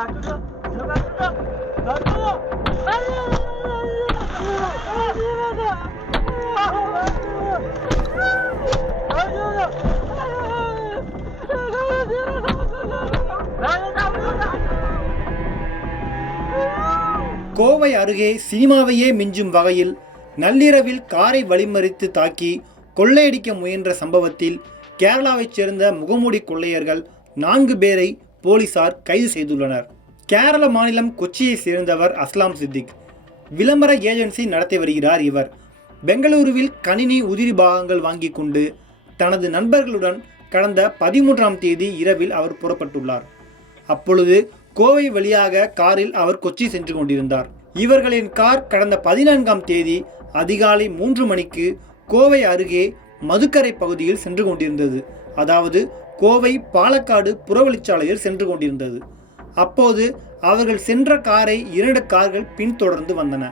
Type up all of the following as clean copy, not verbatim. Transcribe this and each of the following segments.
கோவை அருகே சினிமாவையே மிஞ்சும் வகையில் நள்ளிரவில் காரை வழிமறித்து தாக்கி கொள்ளையடிக்க முயன்ற சம்பவத்தில் கேரளாவைச் சேர்ந்த முகமூடி கொள்ளையர்கள் 4 பேரை போலீசார் கைது செய்துள்ளனர். கேரள மாநிலம் கொச்சியை சேர்ந்தவர் அஸ்லாம் சித்திக். விளம்பர ஏஜென்சி நடத்தி வருகிறார் இவர். பெங்களூருவில் கணினி உதிரி பாகங்கள் வாங்கி கொண்டு தனது நண்பர்களுடன் கடந்த 13ஆம் தேதி இரவில் அவர் புறப்பட்டுள்ளார். அப்பொழுது கோவை வழியாக காரில் அவர் கொச்சி சென்று கொண்டிருந்தார். இவர்களின் கார் கடந்த 14ஆம் தேதி அதிகாலை 3 மணிக்கு கோவை அருகே மதுக்கரை பகுதியில் சென்று கொண்டிருந்தது. அதாவது கோவை பாலக்காடு புறவழிச்சாலையில் சென்று கொண்டிருந்தது. அப்போது அவர்கள் சென்ற காரை 2 கார்கள் பின்தொடர்ந்து வந்தன.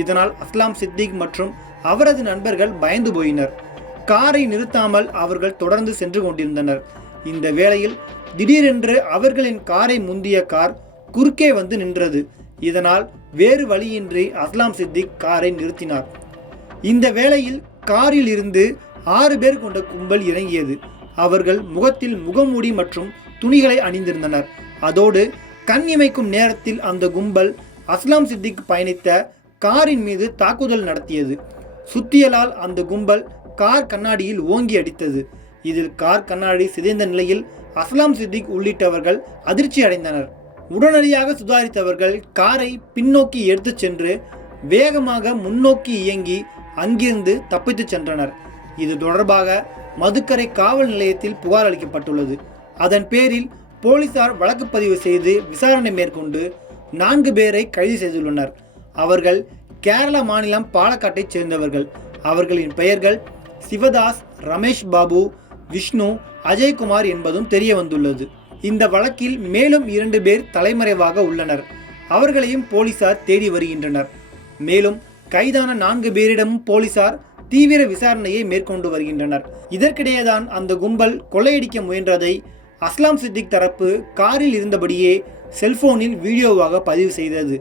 இதனால் அஸ்லாம் சித்திக் மற்றும் அவரது நண்பர்கள் பயந்து போயினர். காரை நிறுத்தாமல் அவர்கள் தொடர்ந்து சென்று கொண்டிருந்தனர். இந்த வேளையில் திடீரென்று அவர்களின் காரை முந்திய கார் குறுக்கே வந்து நின்றது. இதனால் வேறு வழியின்றி அஸ்லாம் சித்திக் காரை நிறுத்தினார். இந்த வேளையில் காரில் இருந்து 6 பேர் கொண்ட கும்பல் இறங்கியது. அவர்கள் முகத்தில் முகமூடி மற்றும் துணிகளை அணிந்திருந்தனர். அதோடு கண் இமைக்கும் நேரத்தில் அந்த கும்பல் அஸ்லாம் சித்திக் பயணித்த காரின் மீது தாக்குதல் நடத்தியது. சுத்தியலால் அந்த கும்பல் கார் கண்ணாடியில் ஓங்கி அடித்தது. இதில் கார் கண்ணாடி சிதைந்த நிலையில் அஸ்லாம் சித்திக் உள்ளிட்டவர்கள் அதிர்ச்சி அடைந்தனர். உடனடியாக சுதாரித்தவர்கள் காரை பின்னோக்கி எடுத்துச் சென்று வேகமாக முன்னோக்கி இயங்கி அங்கிருந்து தப்பித்து சென்றனர். இது தொடர்பாக மதுக்கரை காவல் நிலையத்தில் புகார் அளிக்கப்பட்டுள்ளது. அதன் பேரில் போலீசார் வழக்கு பதிவு செய்து விசாரணை மேற்கொண்டு 4 பேரை கைது செய்துள்ளனர். அவர்கள் கேரள மாநிலம் பாலக்காட்டைச் சேர்ந்தவர்கள். அவர்களின் பெயர்கள் சிவதாஸ், ரமேஷ் பாபு, விஷ்ணு, அஜய்குமார் என்பதும் தெரிய வந்துள்ளது. இந்த வழக்கில் மேலும் 2 பேர் தலைமறைவாக உள்ளனர். அவர்களையும் போலீசார் தேடி வருகின்றனர். மேலும் கைதான 4 பேரிடமும் போலீசார் தீவிர விசாரணையை மேற்கொண்டு வருகின்றனர். இதற்கிடையேதான் அந்த கும்பல் கொள்ளையடிக்க முயன்றதை அஸ்லாம் சித்திக் தரப்பு காரில் இருந்தபடியே செல்போனில் வீடியோவாக பதிவு செய்தது.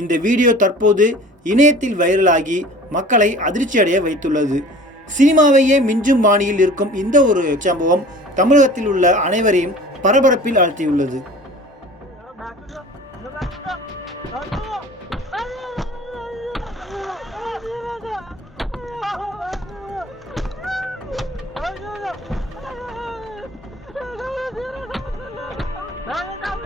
இந்த வீடியோ தற்போது இணையத்தில் வைரலாகி மக்களை அதிர்ச்சியடைய வைத்துள்ளது. சினிமாவையே மிஞ்சும் பாணியில் இருக்கும் இந்த ஒரு சம்பவம் தமிழகத்தில் உள்ள அனைவரையும் பரபரப்பில் ஆழ்த்தியுள்ளது. No.